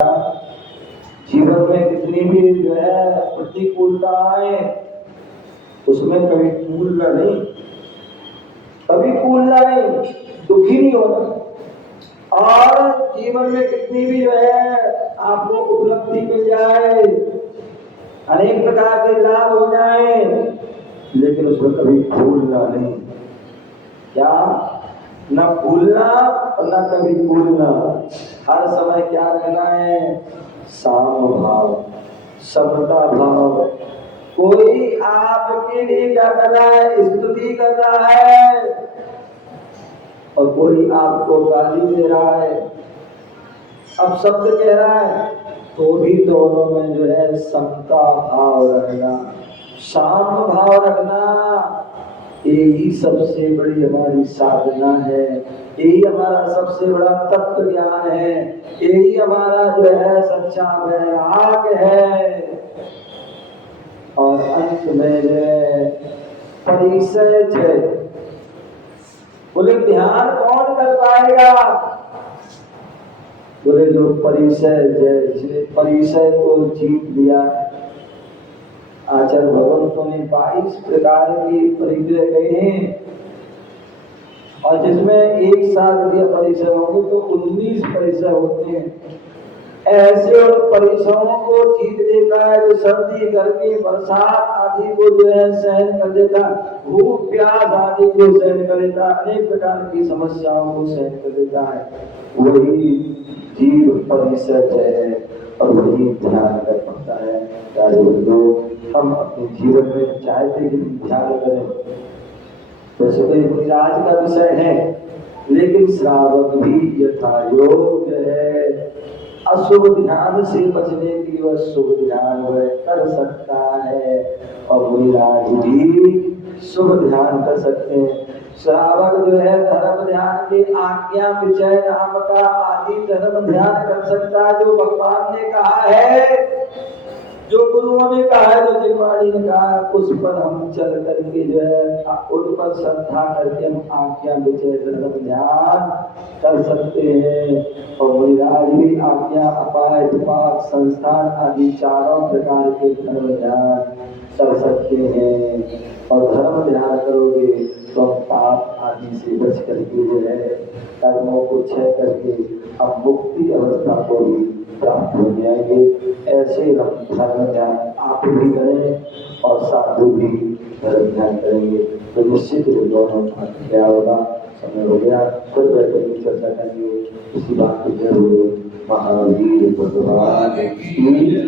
जीवन में कितनी भी जो है प्रतिकूलता आए उसमें कभी कूलना नहीं, कभी कूलना नहीं, दुखी नहीं होना। और जीवन में कितनी भी जो है आपको उपलब्धि मिल जाए, अनेक प्रकार के लाभ हो जाए, लेकिन उसमें कभी भूलना नहीं। क्या न भूलना और न कभी भूलना, हर समय क्या रहना है, साम भाव, समता भाव। कोई आपके लिए क्या कर रहा है, स्तुति कर रहा है और कोई आपको गाली दे रहा है, अब शब्द कह रहा है, तो भी दोनों में जो है समता भाव रखना, साम भाव रखना, यही सबसे बड़ी हमारी साधना है, यही हमारा सबसे बड़ा तत्व ज्ञान है, यही हमारा जो है सच्चा वैराग है। और अंत में परिचय जय, बोले ध्यान कौन कर पाएगा, बोले जो परिचय जय, परिचय को जीत लिया। आचार्य भगवंतों ने 22 प्रकार की परिचय कहे और जिसमें एक साथ यदि परिचय होंगे तो 19 परिचय होते हैं। ऐसे परिचयों को जीत लेता है जो सर्दी गर्मी बरसात आदि को जो है सहन कर लेता, भूख प्यास आदि को सहन कर लेता, अनेक प्रकार की समस्याओं को सहन कर लेता है, वही जीव परिचय है और वही ध्यान कर पाता है। लोग हम अपने जीवन में चाहते कि ध्यान करें, वैसे तो आज का विषय है, लेकिन श्रावक भी यथा योग है, अशुभ ध्यान से बचने के लिए वह शुभ ध्यान वह कर सकता है और विराग भी शुभ ध्यान कर सकते हैं। श्रावक जो है धर्म ध्यान के आज्ञा विजय नाम का आदि धर्म ध्यान कर सकता है, जो भगवान ने कहा है, जो गुरुओं ने कहा है, जो जिनवाणी ने कहा है, उस पर हम चल करके जो है उन पर श्रद्धा करके हम आज्ञा विजय धर्म ध्यान कर सकते हैं। और विराज भी आज्ञा अपाय विपाक संस्थान आदि चारों प्रकार के धर्म ध्यान कर सकते हैं। और धर्म ध्यान करोगे तो पाप आदि से बच करके जो है कर्मों को क्षय करके अब मुक्ति अवस्था को भी प्राप्त हो जाएंगे। ऐसे हम धर्म ध्यान आप भी करें और साधु भी धर्म ध्यान करेंगे तो निश्चित रूप दोनों क्या होगा। समय हो गया, फिर बैठे चर्चा करेंगे इसी बात की जरूर। महावीर भगवान की